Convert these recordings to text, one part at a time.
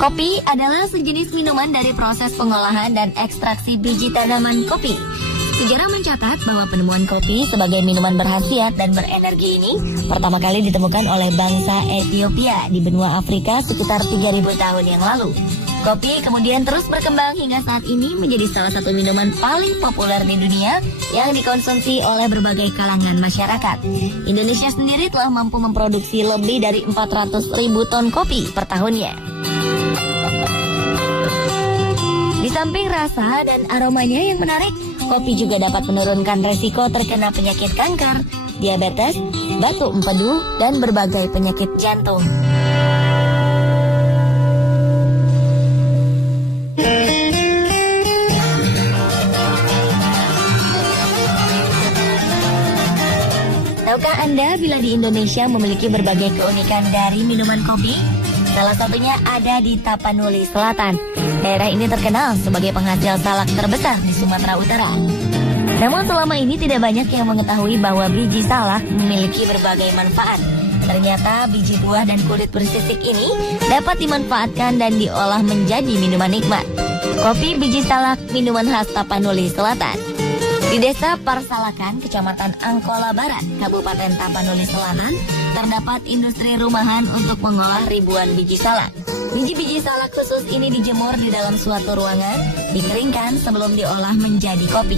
Kopi adalah sejenis minuman dari proses pengolahan dan ekstraksi biji tanaman kopi. Sejarah mencatat bahwa penemuan kopi sebagai minuman berkhasiat dan berenergi ini pertama kali ditemukan oleh bangsa Ethiopia di benua Afrika sekitar 3.000 tahun yang lalu. Kopi kemudian terus berkembang hingga saat ini menjadi salah satu minuman paling populer di dunia yang dikonsumsi oleh berbagai kalangan masyarakat. Indonesia sendiri telah mampu memproduksi lebih dari 400.000 ton kopi per tahunnya. Di samping rasa dan aromanya yang menarik, kopi juga dapat menurunkan resiko terkena penyakit kanker, diabetes, batuk empedu, dan berbagai penyakit jantung. Tahukah Anda bila di Indonesia memiliki berbagai keunikan dari minuman kopi? Salah satunya ada di Tapanuli Selatan. Daerah ini terkenal sebagai penghasil salak terbesar di Sumatera Utara. Namun selama ini tidak banyak yang mengetahui bahwa biji salak memiliki berbagai manfaat. Ternyata biji buah dan kulit bersisik ini dapat dimanfaatkan dan diolah menjadi minuman nikmat. Kopi biji salak, minuman khas Tapanuli Selatan. Di Desa Parsalakan, Kecamatan Angkola Barat, Kabupaten Tapanuli Selatan, terdapat industri rumahan untuk mengolah ribuan biji salak. Biji-biji salak khusus ini dijemur di dalam suatu ruangan, dikeringkan sebelum diolah menjadi kopi.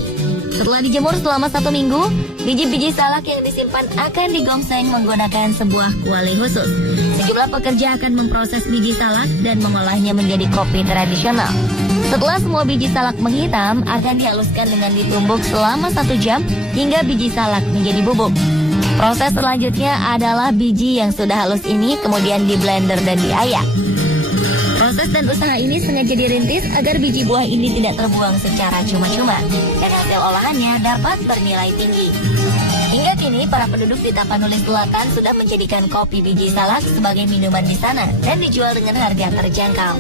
Setelah dijemur selama 1 minggu, biji-biji salak yang disimpan akan digongseng menggunakan sebuah kuali khusus. Sejumlah pekerja akan memproses biji salak dan mengolahnya menjadi kopi tradisional. Setelah semua biji salak menghitam, akan dihaluskan dengan ditumbuk selama 1 jam hingga biji salak menjadi bubuk. Proses selanjutnya adalah biji yang sudah halus ini kemudian di blender dan diayak. Proses dan usaha ini sengaja dirintis agar biji buah ini tidak terbuang secara cuma-cuma dan hasil olahannya dapat bernilai tinggi. Hingga kini para penduduk di Tapanuli Selatan sudah menjadikan kopi biji salak sebagai minuman di sana dan dijual dengan harga terjangkau.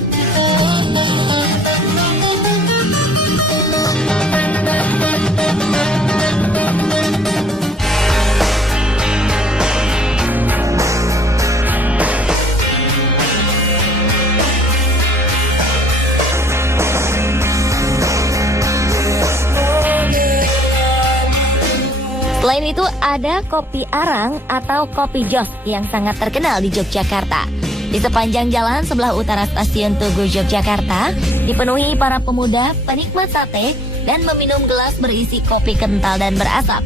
Selain itu ada kopi arang atau kopi jos yang sangat terkenal di Yogyakarta. Di sepanjang jalan sebelah utara stasiun Tugu Yogyakarta dipenuhi para pemuda penikmat sate dan meminum gelas berisi kopi kental dan berasap.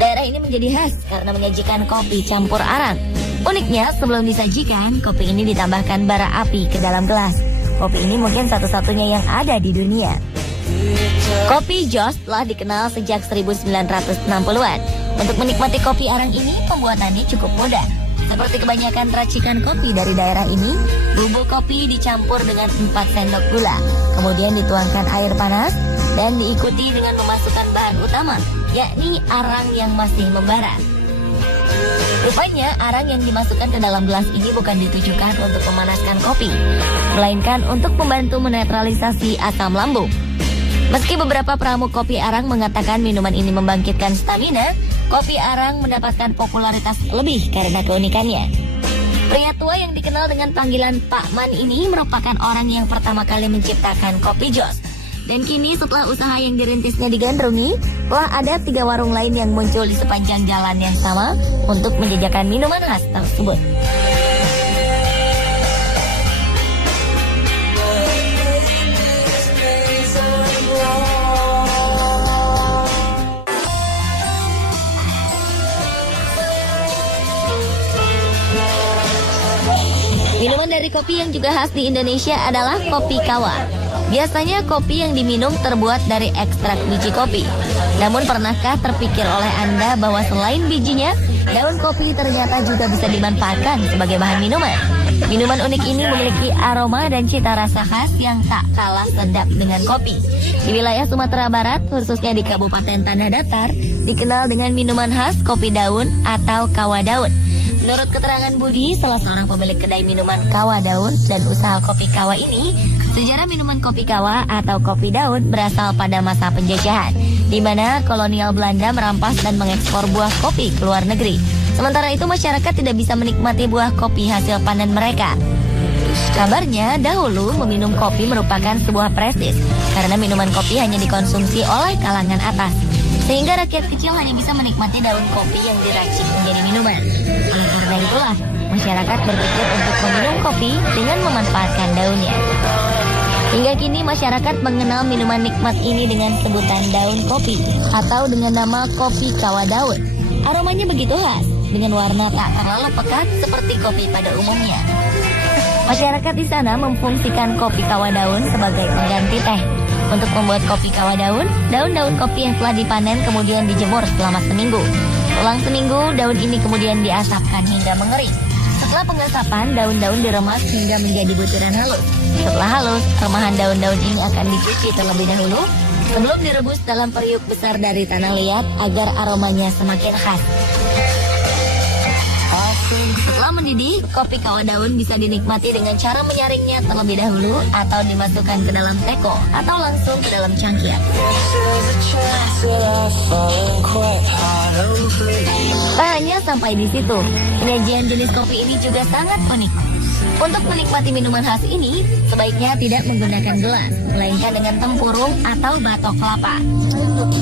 Daerah ini menjadi khas karena menyajikan kopi campur arang. Uniknya sebelum disajikan, kopi ini ditambahkan bara api ke dalam gelas. Kopi ini mungkin satu-satunya yang ada di dunia. Kopi jos telah dikenal sejak 1960-an. Untuk menikmati kopi arang ini, pembuatannya cukup mudah. Seperti kebanyakan racikan kopi dari daerah ini, bubuk kopi dicampur dengan 4 sendok gula. Kemudian dituangkan air panas dan diikuti dengan memasukkan bahan utama, yakni arang yang masih membara. Rupanya arang yang dimasukkan ke dalam gelas ini bukan ditujukan untuk memanaskan kopi, melainkan untuk membantu menetralisasi asam lambung. Meski beberapa peramu kopi arang mengatakan minuman ini membangkitkan stamina, kopi arang mendapatkan popularitas lebih karena keunikannya. Pria tua yang dikenal dengan panggilan Pak Man ini merupakan orang yang pertama kali menciptakan kopi jos. Dan kini setelah usaha yang dirintisnya digandrungi, telah ada 3 warung lain yang muncul di sepanjang jalan yang sama untuk menjajakan minuman khas tersebut. Minuman dari kopi yang juga khas di Indonesia adalah kopi kawa. Biasanya kopi yang diminum terbuat dari ekstrak biji kopi. Namun pernahkah terpikir oleh Anda bahwa selain bijinya, daun kopi ternyata juga bisa dimanfaatkan sebagai bahan minuman? Minuman unik ini memiliki aroma dan cita rasa khas yang tak kalah sedap dengan kopi. Di wilayah Sumatera Barat, khususnya di Kabupaten Tanah Datar, dikenal dengan minuman khas kopi daun atau kawa daun. Menurut keterangan Budi, salah seorang pemilik kedai minuman kawa daun dan usaha kopi kawa ini, sejarah minuman kopi kawa atau kopi daun berasal pada masa penjajahan, di mana kolonial Belanda merampas dan mengekspor buah kopi ke luar negeri. Sementara itu masyarakat tidak bisa menikmati buah kopi hasil panen mereka. Kabarnya dahulu meminum kopi merupakan sebuah prestis karena minuman kopi hanya dikonsumsi oleh kalangan atas, sehingga rakyat kecil hanya bisa menikmati daun kopi yang diracik menjadi minuman. Oleh karena itulah, masyarakat berpikir untuk meminum kopi dengan memanfaatkan daunnya. Hingga kini masyarakat mengenal minuman nikmat ini dengan sebutan daun kopi atau dengan nama kopi kawa daun. Aromanya begitu khas, dengan warna tak terlalu pekat seperti kopi pada umumnya. Masyarakat di sana memfungsikan kopi kawa daun sebagai pengganti teh. Untuk membuat kopi kawa daun, daun-daun kopi yang telah dipanen kemudian dijemur selama seminggu. Selang seminggu, daun ini kemudian diasapkan hingga mengering. Setelah pengasapan, daun-daun diremas hingga menjadi butiran halus. Setelah halus, remahan daun-daun ini akan dicuci terlebih dahulu sebelum direbus dalam periuk besar dari tanah liat agar aromanya semakin khas. Setelah mendidih, kopi kawa daun bisa dinikmati dengan cara menyaringnya terlebih dahulu atau dimasukkan ke dalam teko atau langsung ke dalam cangkir. Tak hanya sampai di situ, penyajian jenis kopi ini juga sangat unik. Untuk menikmati minuman khas ini, sebaiknya tidak menggunakan gelas, melainkan dengan tempurung atau batok kelapa.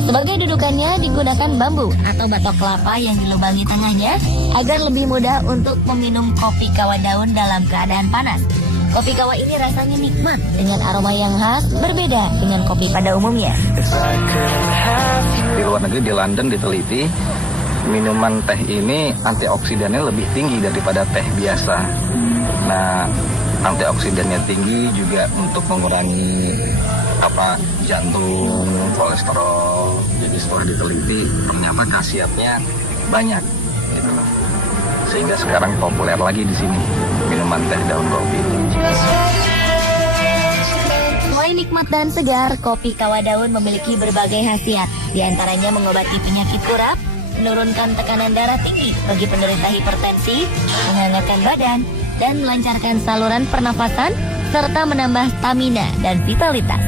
Sebagai dudukannya digunakan bambu atau batok kelapa yang dilubangi tengahnya agar lebih mudah untuk meminum kopi kawa daun dalam keadaan panas. Kopi kawa ini rasanya nikmat dengan aroma yang khas, berbeda dengan kopi pada umumnya. Di luar negeri, di London diteliti, minuman teh ini antioksidannya lebih tinggi daripada teh biasa. Nah, antioksidannya tinggi juga untuk mengurangi jantung, kolesterol. Jadi setelah diteliti ternyata khasiatnya banyak gitu loh. Sehingga sekarang populer lagi di sini minuman teh daun kopi. Selain nikmat dan segar, kopi kawa daun memiliki berbagai khasiat. Di antaranya mengobati penyakit kurap, menurunkan tekanan darah tinggi bagi penderita hipertensi, menghangatkan badan, dan melancarkan saluran pernafasan, serta menambah stamina dan vitalitas.